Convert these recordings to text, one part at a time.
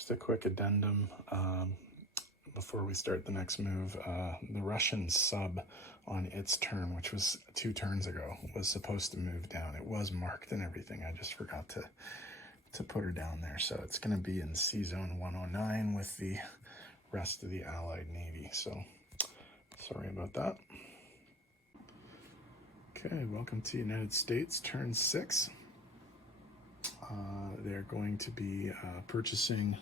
Just a quick addendum before we start the next move. The Russian sub on its turn, which was 2 turns ago, was supposed to move down. It was marked and everything. I just forgot to put her down there. So it's going to be in Sea Zone 109 with the rest of the Allied Navy. So sorry about that. Okay, welcome to United States, turn 6. They're going to be purchasing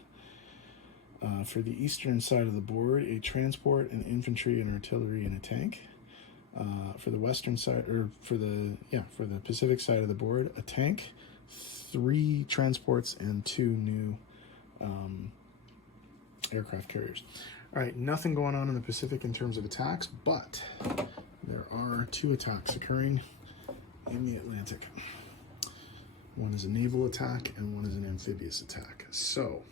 for the eastern side of the board a transport, an infantry, an artillery, and a tank. For the western side, or for the Pacific side of the board, a tank, 3 transports, and 2 new aircraft carriers. All right, nothing going on in the Pacific in terms of attacks, but there are 2 attacks occurring in the Atlantic. One is a naval attack and one is an amphibious attack. So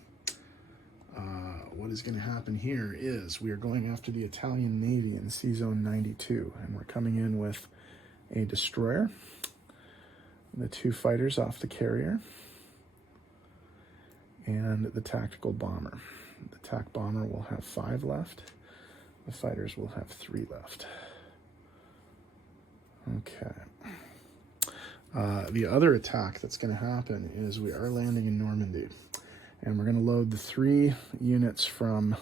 what is going to happen here is we are going after the Italian Navy in Sea Zone 92, and we're coming in with a destroyer, the 2 fighters off the carrier, and the tactical bomber. The TAC bomber will have 5 left. The fighters will have 3 left. Okay. The other attack that's going to happen is we are landing in Normandy, and we're going to load the 3 units from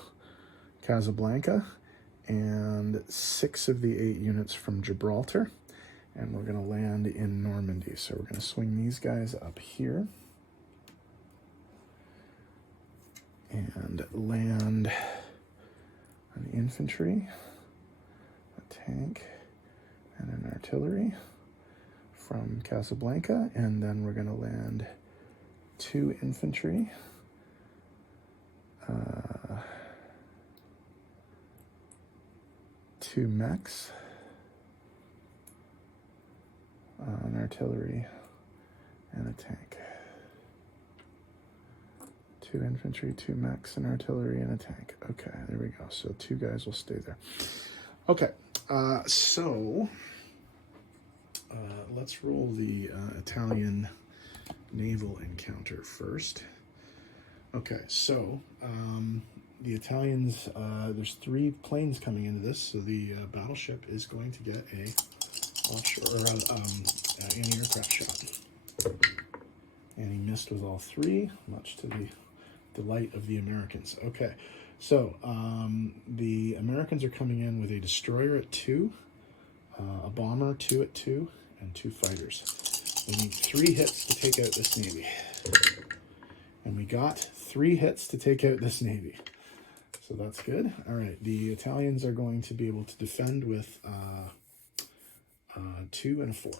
Casablanca and 6 of the 8 units from Gibraltar, and we're going to land in Normandy. So we're going to swing these guys up here and land an infantry, a tank, and an artillery from Casablanca, and then we're going to land 2 infantry, 2 mechs, an artillery, and a tank. 2 infantry, 2 mechs, an artillery, and a tank. Okay, there we go. So 2 guys will stay there. Okay, let's roll the Italian naval encounter first. Okay, so the Italians, there's 3 planes coming into this, so the battleship is going to get a offshore anti-aircraft shot. And he missed with all 3, much to the delight of the Americans. Okay, so the Americans are coming in with a destroyer at 2, a bomber 2 at 2, and 2 fighters. We need 3 hits to take out this Navy. And we got 3 hits to take out this Navy. So that's good. All right, the Italians are going to be able to defend with 2 and a 4.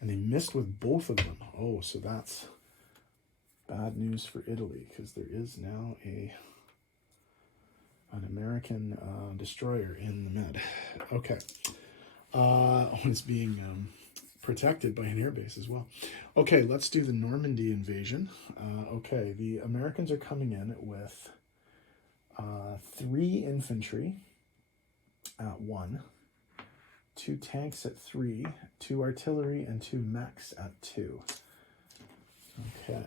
And they missed with both of them. Oh, so that's bad news for Italy, because there is now an American destroyer in the Med. Okay. It's being protected by an airbase as well. Okay, let's do the Normandy invasion. Okay, the Americans are coming in with 3 infantry at 1, 2 tanks at 3, 2 artillery, and 2 mechs at 2. Okay.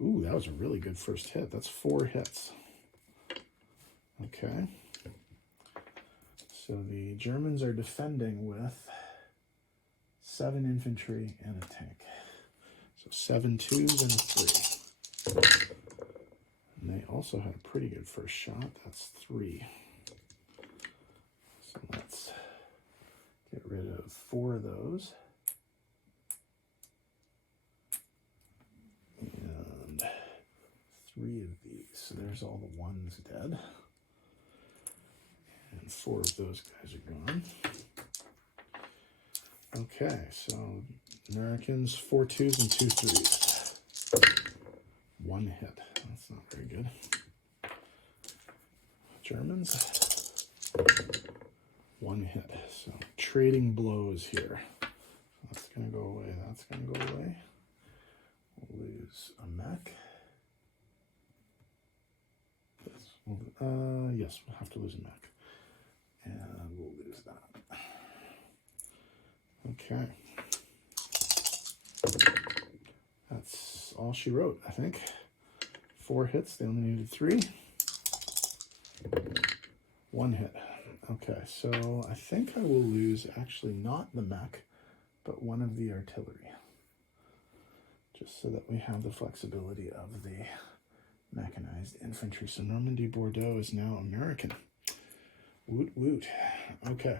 Ooh, that was a really good first hit. That's 4 hits. Okay. So the Germans are defending with 7 infantry and a tank. So 7 2s and a 3. And they also had a pretty good first shot. That's 3. So let's get rid of 4 of those. And 3 of these. So there's all the 1s dead. And 4 of those guys are gone. Okay, so Americans, 4 2s and 2 3s. 1 hit. That's not very good. Germans, 1 hit. So trading blows here. That's going to go away. That's going to go away. We'll lose a mech. Yes, we'll have to lose a mech. And we'll lose that. Okay. all she wrote, I think. 4 hits, they only needed 3. 1 hit. Okay, so I think I will lose actually not the mech, but one of the artillery. Just so that we have the flexibility of the mechanized infantry. So Normandy Bordeaux is now American. Woot woot. Okay.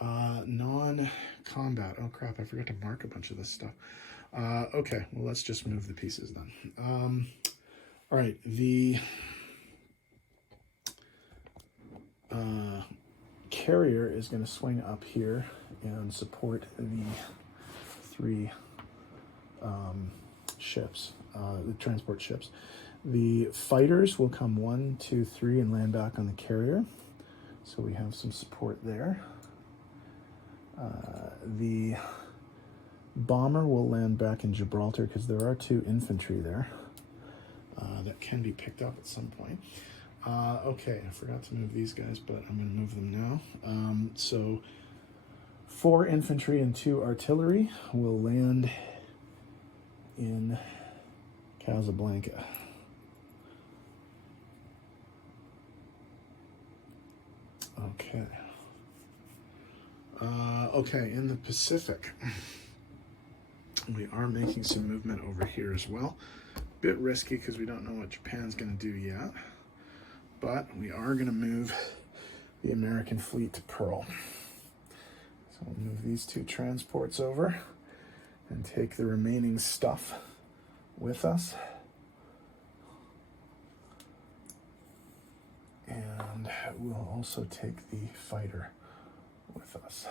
Non-combat. Oh crap, I forgot to mark a bunch of this stuff. Okay, well let's just move the pieces then. All right, the carrier is going to swing up here and support the 3 ships, the transport ships. The fighters will come 1, 2, 3 and land back on the carrier. So we have some support there. The bomber will land back in Gibraltar because there are 2 infantry there that can be picked up at some point. Okay, I forgot to move these guys, but I'm going to move them now. So 4 infantry and 2 artillery will land in Casablanca. Okay. Okay, in the Pacific, we are making some movement over here as well. Bit risky because we don't know what Japan's going to do yet, but we are going to move the American fleet to Pearl. So we'll move these 2 transports over and take the remaining stuff with us. And we'll also take the fighter with us.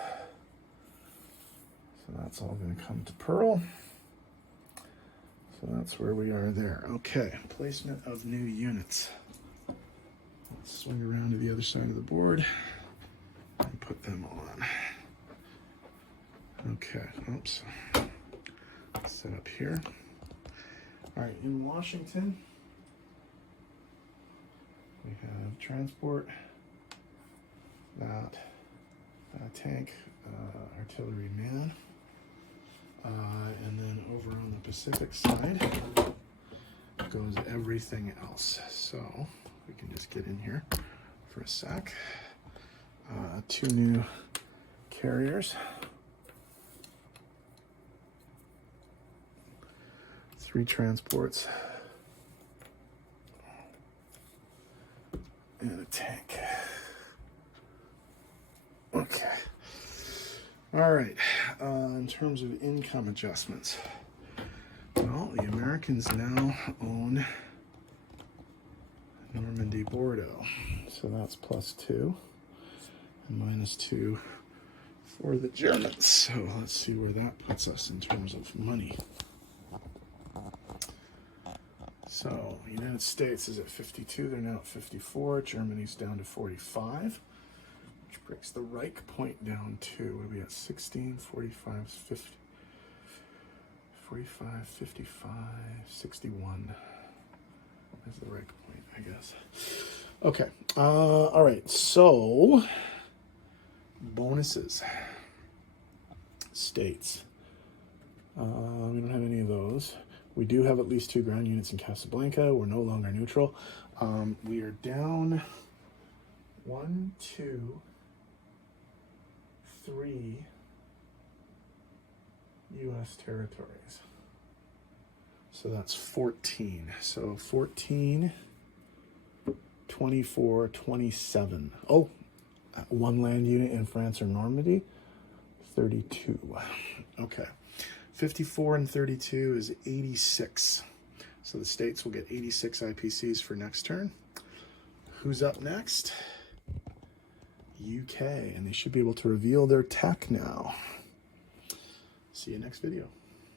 So that's all going to come to Pearl. So that's where we are there. Okay, placement of new units. Let's swing around to the other side of the board and put them on. Okay, oops. Set up here. All right, in Washington, we have transport, that tank, artillery man, and then over on the Pacific side goes everything else. So we can just get in here for a sec. 2 new carriers, 3 transports, and a tank. Okay. All right. In terms of income adjustments, well, the Americans now own Normandy Bordeaux, so that's +2 and -2 for the Germans. So let's see where that puts us in terms of money. So the United States is at 52, they're now at 54, Germany's down to 45, which breaks the Reich point down to, what are we at, 16, 45, 50, 45, 55, 61 is the Reich point, I guess. Okay, all right, so bonuses, states, we don't have any of those. We do have at least 2 ground units in Casablanca. We're no longer neutral. We are down 1, 2, 3 U.S. territories. So that's 14. So 14, 24, 27. Oh, 1 land unit in France or Normandy, 32. Okay. 54 and 32 is 86. So the states will get 86 IPCs for next turn. Who's up next? UK, and they should be able to reveal their tech now. See you next video.